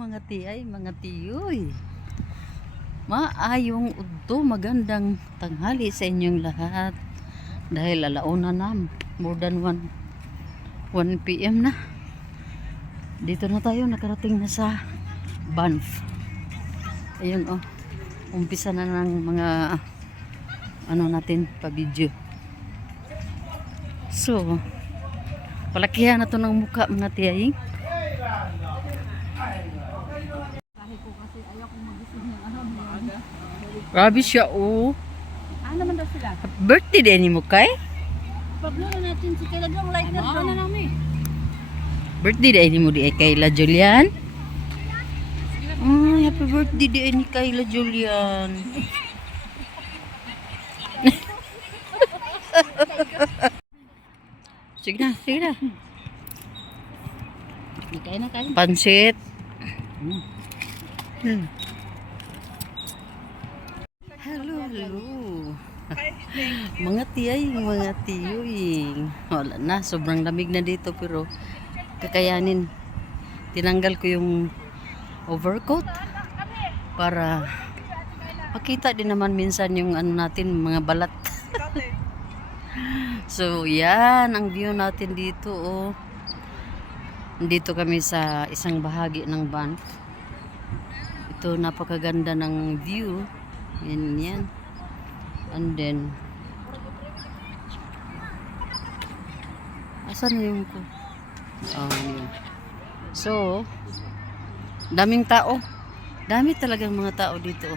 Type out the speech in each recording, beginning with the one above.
mga tiyay, mga tiyoy. Maayong udto, magandang tanghali sa inyong lahat. Dahil alauna na, more than 1 PM na. Dito na tayo, nakarating na sa Banff. Ayun oh, umpisa na ng mga ano natin pa video. So, palakihan na to ng mukha mga tiyay. Grabe siya oh. Ano naman daw sila? Birthday din ni mo kay? Pablo na natin si Kayla Jong like na na namin. Birthday din ni mo di Kayla Julian? Ay, happy birthday din ni Kayla Julian. Sige na, sige na. Kaya na kayo. Pansit. Hello, hello. Mga tiyay, mga tiyoy. Wala na, sobrang lamig na dito pero kakayanin. Tinanggal ko yung overcoat para makita din naman minsan yung ano natin, mga balat. So, yan ang view natin dito oh. Dito kami sa isang bahagi ng Banff. Ito napakaganda ng view. Yan yan. And then asan na yung ko? Yun. So, daming tao. Dami talagang mga tao dito.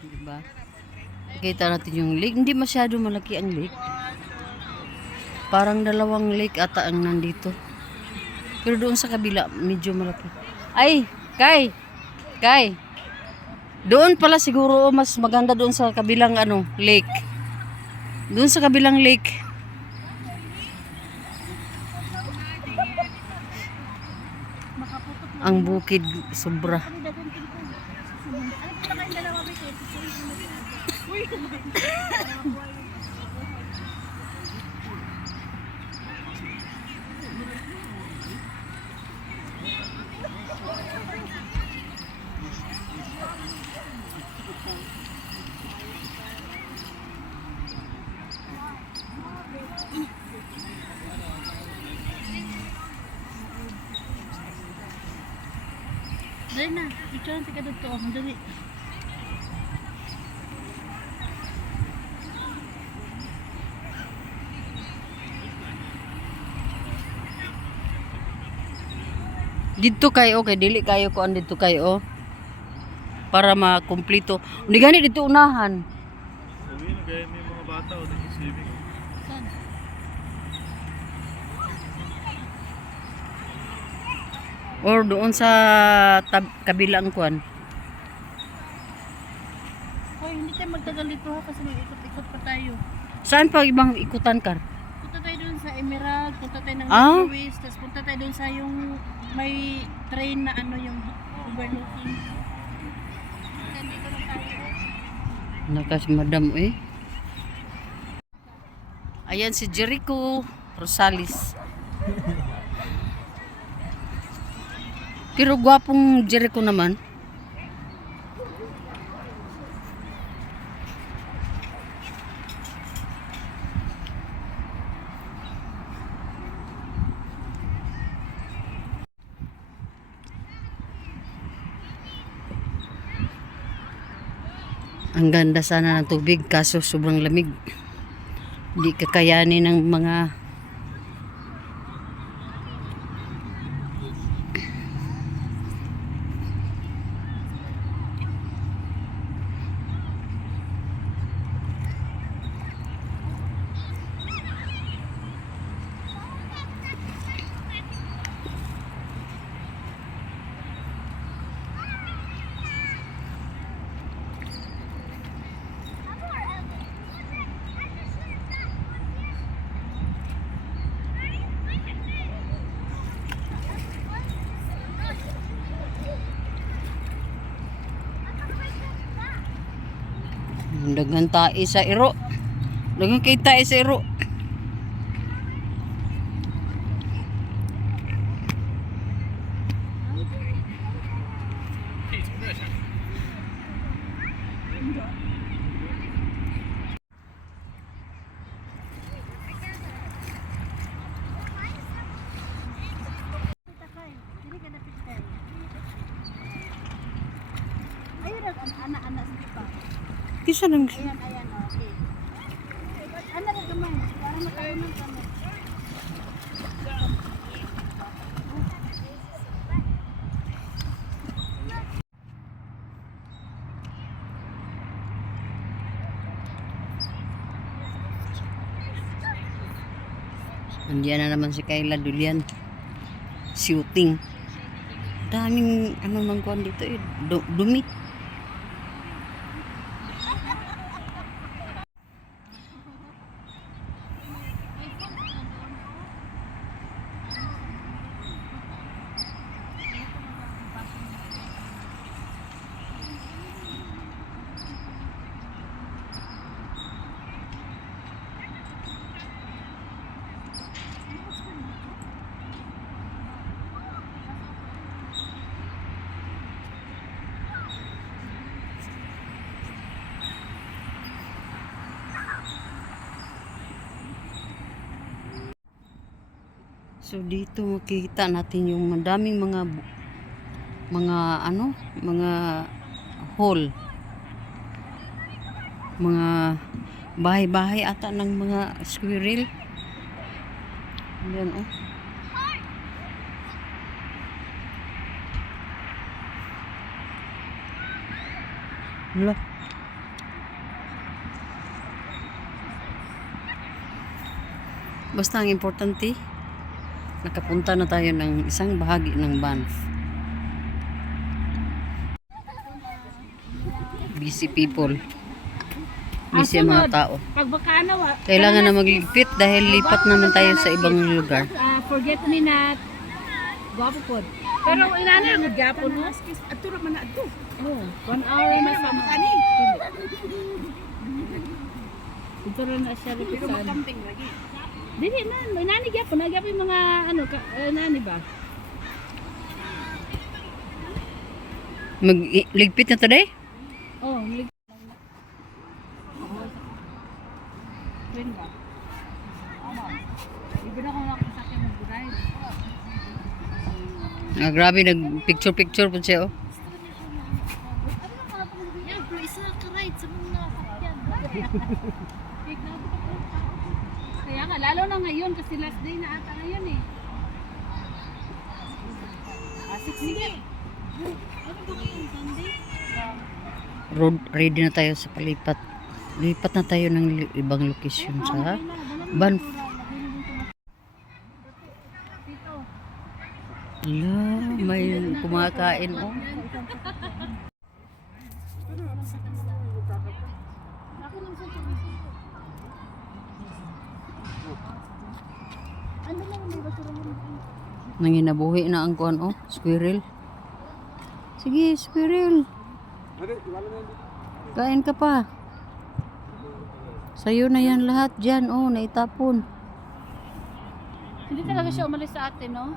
Diba? Kita natin yung lake. Hindi masyado malaki ang lake. Parang 2 lake ata ang nandito. Pero doon sa kabila, medyo malaki. Ay, Kay. Doon pala siguro mas maganda doon sa kabilang ano, lake. Doon sa kabilang lake. Ang bukid sobra. Dali na, picture ang tika dito. Dali. Dito kayo, okay, dili kayo ko an dito kayo para makumpleto. Undi gani dito unahan. Sabihin, gaya may mga bata o nag-swimming. Saan? Or doon sa kabilang kuan. Hoy, hindi tayo magtagal dito ha kasi may ikot-ikot pa tayo. Saan pa ibang ikutan kar? Punta tayo doon sa Emerald, punta tayo ng Cruise, tapos punta tayo doon sa yung may train na ano yung overlooking. Dito na tayo. Nakas madam eh. Ayan si Jericho Rosales. Pero gwapong Jericho naman. Ang ganda sana ng tubig kaso sobrang lamig. Hindi kakayanin ng mga Dagan tae sa iro. Dagan kay tae sa iro. Kisa lang. Ayan, okay. Ano na gamay? Para makaroon kami. Nandiyan na naman si Kayla Dulian. Shooting. Daming ano nang kuhan dito eh. Dumi. So dito makikita natin yung madaming mga hall. Mga bahay-bahay ata ng mga squirrel. Ayan oh. Hala. Basta ang importante, nakapunta na tayo ng isang bahagi ng Banff. Busy people. Busy ang mga tao. Pag bakano, Kailangan na magligpit dahil lipat naman tayo sa ibang lugar. forget me not. Gwapo po. Pero inana ang gwapo no. Ato ra man na ato. Oh, 1 hour na sa makani. Ito ra na siya rin sa camping lagi. Dili na, may nani gyapon, nagyapon mga ano, nani ba? Magligpit na today? Oh, Twin ba? Iba na kung nakasakyan mag-drive. Grabe, nag-picture-picture po siya, oh. Yan, bro, isa ka ride sa mga nakasakyan. Kaya nga, lalo na ngayon kasi last day na ata ngayon eh. 6 minutes. Ano ba ngayon, Sunday? Road ready na tayo sa palipat. Lipat na tayo ng ibang location sa Banff. Ala, may kumakain, oh. Nanginabuhi na ang kuan, oh, squirrel. Sige, squirrel. Kain ka pa. Sa'yo na yan lahat dyan, oh, naitapon. Hindi talaga siya umalis sa atin, no?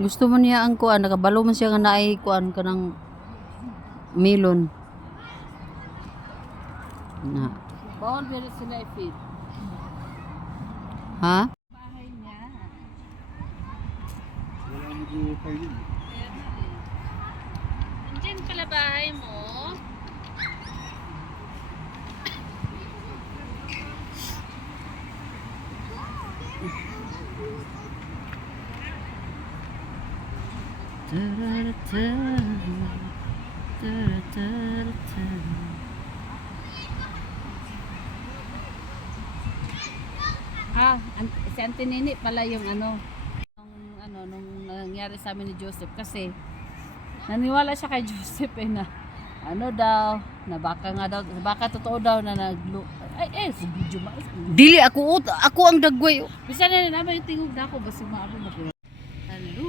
Gusto mo niya ang kuan, nakabalo man siya nga naay kuan ka ng melon. Na. Bawal pero sila i-feed. Ha? Bahay niya. Nandiyan pala bahay mo. Si Auntie Nini pala yung nung nangyari sa amin ni Joseph kasi naniwala siya kay Joseph na na baka totoo daw na si video ma. Dili ako ang dagway. Bisa na naman yung tingog na ako basta maabo na. Hello.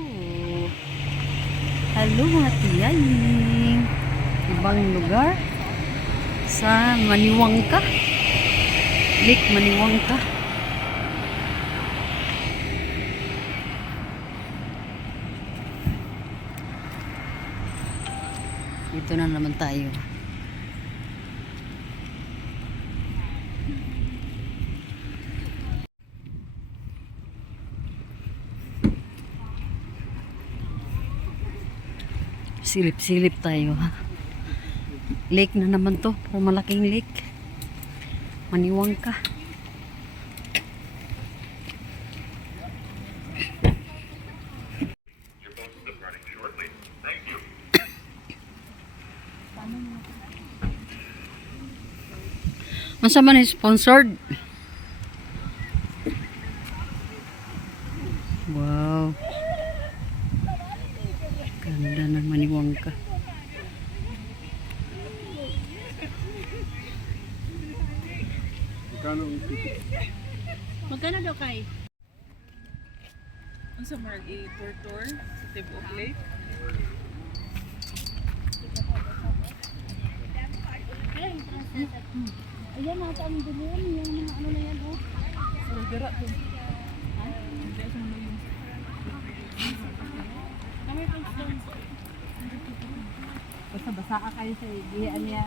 Hello mga tiyayin. Ibang lugar sa Maniwangka. Lake Maniwangka. Dito na naman tayo. Silip-silip tayo, ha. Lake na naman to. Pero malaking lake. Maniwang ka. Masa man is sponsored? Wow. Ganda ng Maniwang ka. Magkano daw kay? Ang sa marag i-tour sa Tibok Lake. Ayan, nasa ang dulo yan. Yung mga ano na yan, oh. Sa Dara to. Ha? Hindi sa mga yun. Kami pang basta basa ka kayo sa igihan niya.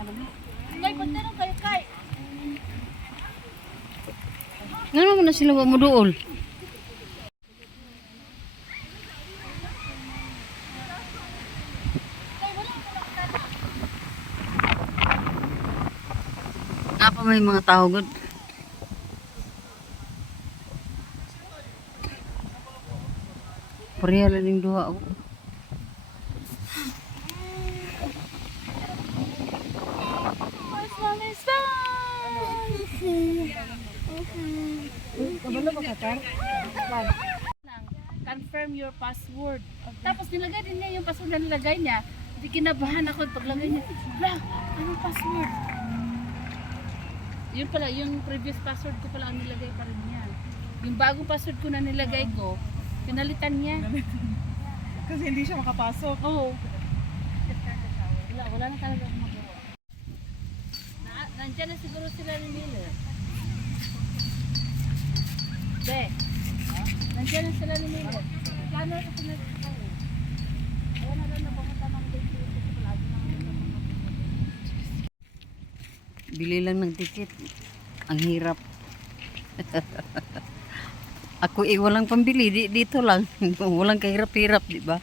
Kay, punta lang kayo, kay. Ngano mo na sila wa mo duol? Apa may mga tao gud? Pareha lang yung duha. Oh. Kabalo ba ka, Kar? Confirm your password. Tapos nilagay din niya yung password na nilagay niya. Hindi kinabahan ako paglagay niya. Wala, anong password? Yun pala, yung previous password ko pala ang nilagay pa rin niya. Yung bagong password ko na nilagay ko, pinalitan niya. Kasi hindi siya makapasok. Oo. Wala na talaga akong magawa. Nandiyan na siguro sila ni Miller. Be, nandiyan na sila ni Miller. Kano na sila ni Miller? Ayan na lang na pumunta ng date ko palagi na Bili lang ng ticket. Ang hirap. Ako walang pambili dito lang. Walang kahirap-hirap, di ba?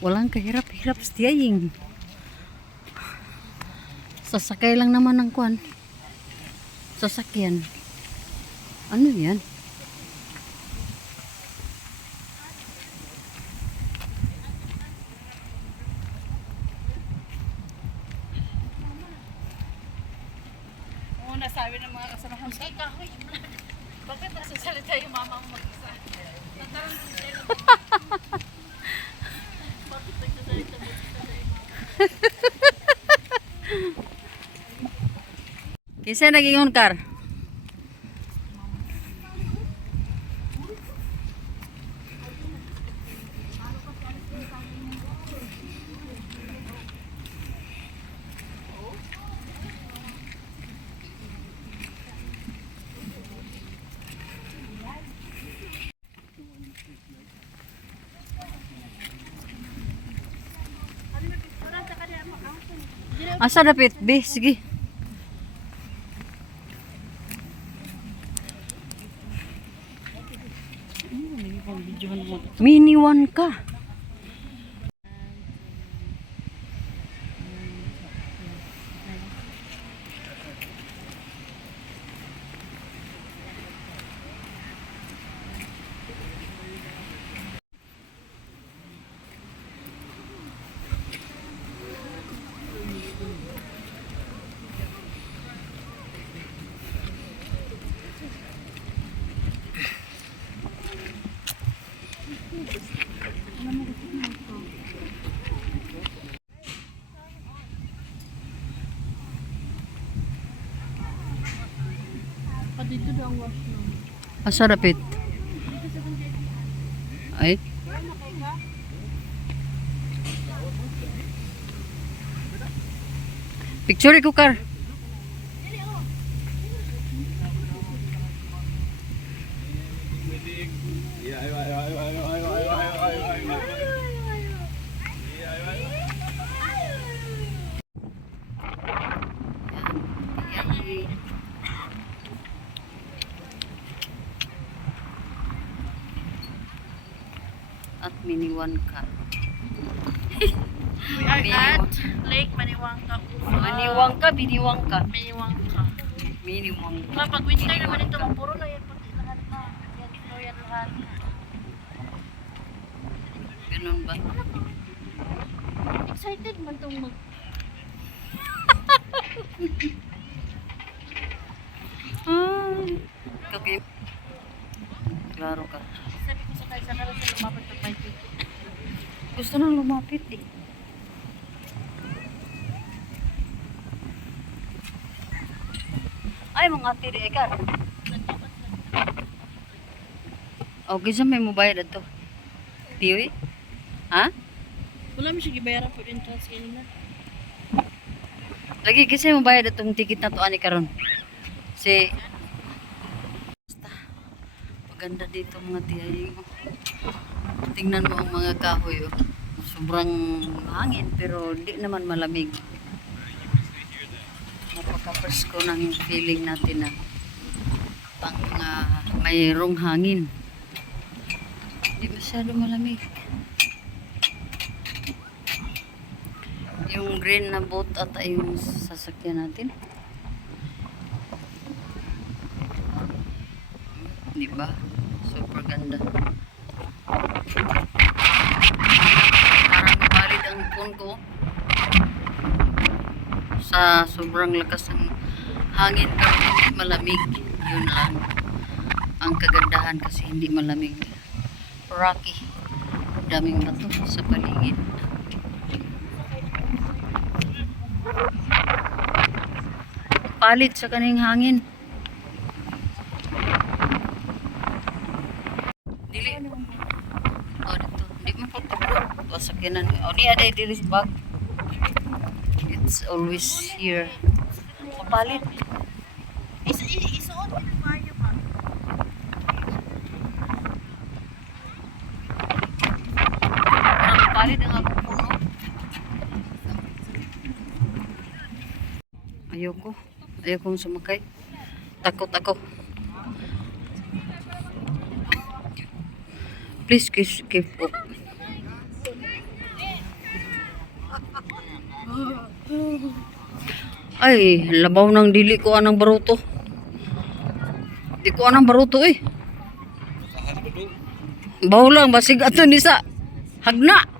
Walang kahirap-hirap staying. Sasakay lang naman ng kwan. Sasakyan. Ano yan? Oo, nasabi ng mga kasamahan ko. Kahoy, bakit nasasalita yung mama mo mag-isa? Natarang din tayo. Bakit nagsasalita mo mag-isa? Kisa nag-ingon kar? Asa dapit? Be, sige. Mini one ka. Dito daw ang washroom. Asa dapit? Ay. Picture ko kar. At mini one car. We are at Lake Maniwangka. Maniwangka, biniwangka. Maniwangka. Miniwangka. Pag winter naman ito, puro na yan. Pati lahat na. Yan, ito yan lahat. Ganun ba? Excited man itong mag... Okay. Klaro ka. Sabi ko sa kaisa ka sa lumapit ng may ticket. Gusto nang lumapit eh. Ay, mga tiri, Ekar. Okay, sa may mobile na to. Tiyoy? Ha? Wala mo siya gibayaran for entrance kanina. Lagi kasi mo bayad itong ticket na to ani karon. Si basta maganda dito mga tiyay. Tingnan mo ang mga kahoy oh. Sobrang hangin pero di naman malamig. Napaka-presko ng feeling natin na pang mayroong hangin. Di masyado malamig. Yung green na boat at yung sasakyan natin. Di ba? Super ganda. Parang mabalid ang phone ko. Sa sobrang lakas ng hangin pero hindi malamig. Yun lang. Ang kagandahan kasi hindi malamig. Rocky. Daming bato sa paligid. Palit sa kaning hangin. Dili. Oh, dito. Di mo po tablo. O, sakinan. O, di aday dili sa bag. It's always here. Palit. Isuot mo yung Mario pa. Parang palit ang ako po. Ayoko. Ayokong sumakay. Takot ako. Please keep up. Ay, labaw ng dili ko anang baruto. Di ko anang baruto eh. Baw lang, basig ato ni sa hagna.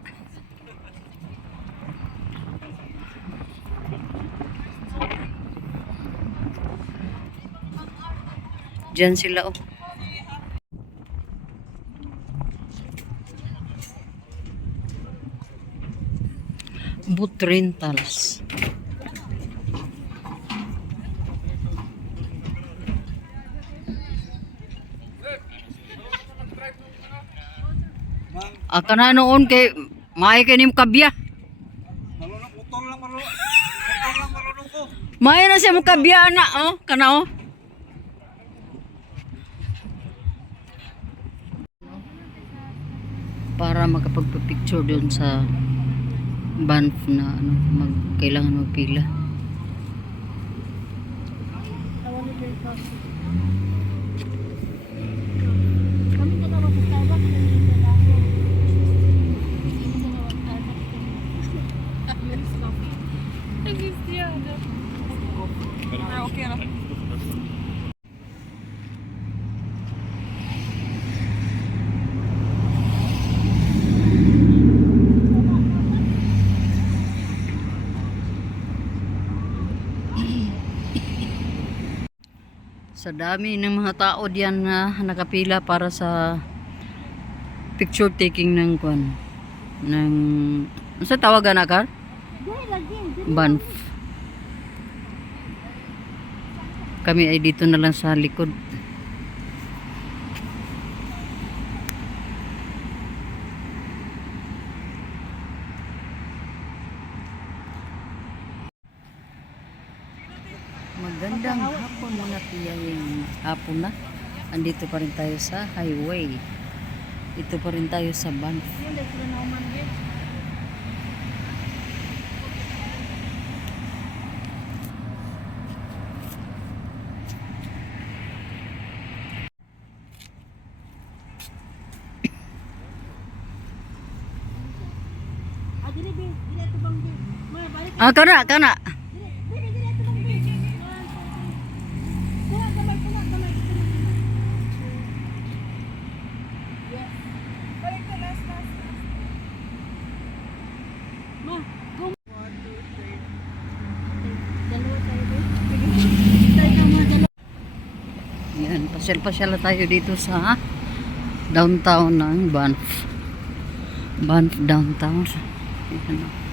Diyan sila oh. Boot rentals. Kana noon kay may kanim kabya. May na siya mo kabya na oh, kana oh. Para makapagpa-picture doon sa Banff na ano, kailangan magpila. Kami ka naman sa Starbucks. Okay na. Sa dami ng mga tao diyan na nakapila para sa picture taking ng kwan ng ano sa tawagan na kar? Banff. Kami ay dito na lang sa likod. Magandang hapon muna tiyayeng hapon na. Andito pa rin tayo sa highway. Dito pa rin tayo sa Banff. Ah, dili, dili ito Ah, kana, kana. Yan, pasyal-pasyal na tayo dito sa downtown ng Banff. Banff downtown. Yan.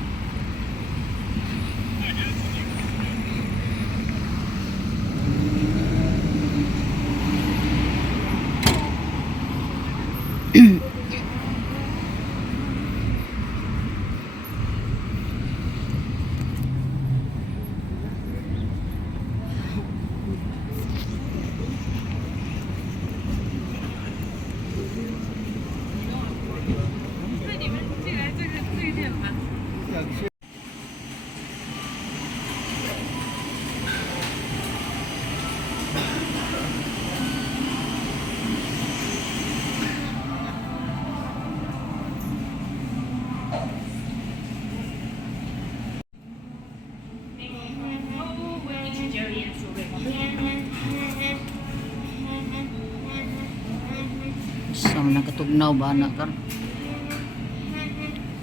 So, nakatugnaw ba na ka?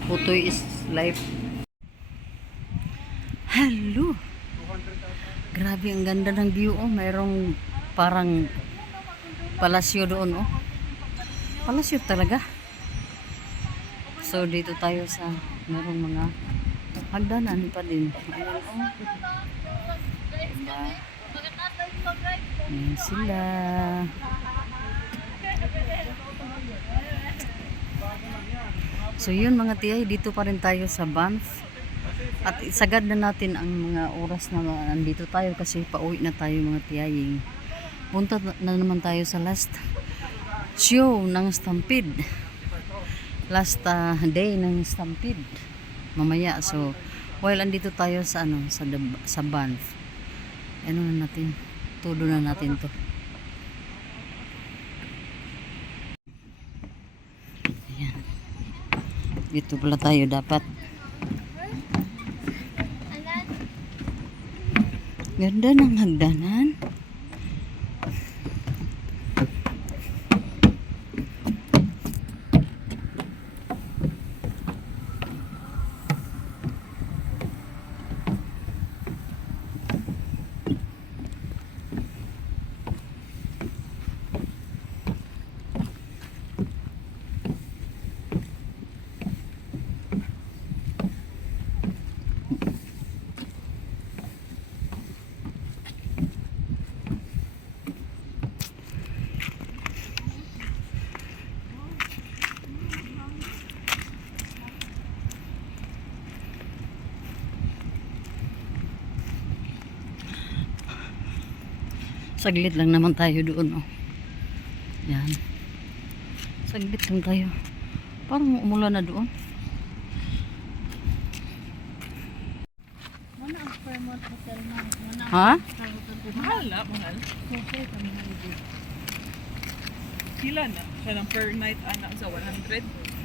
Putoy is life. Hello! Grabe, ang ganda ng view, oh. Mayroong parang palasyo doon, oh. Palasyo talaga. So, dito tayo sa mayroong mga hagdanan pa din. Ayan, oh. Diba? Ayan sila. So yun mga tiyay, dito pa rin tayo sa Banff. At isagad na natin ang mga oras na nandito tayo kasi pauwi na tayo mga tiyay. Punta na naman tayo sa last show ng Stampede. Last day ng Stampede. Mamaya. So while andito tayo sa sa Banff. Ano na natin? Todo na natin to. Dito pala tayo dapat. Ganda ng hagdanan. Saglit lang naman tayo doon, oh. Yan. Saglit lang tayo. Parang umulan na doon. Ha? Mahal na, mahal. Kila na? Siya ng per night anak sa 100?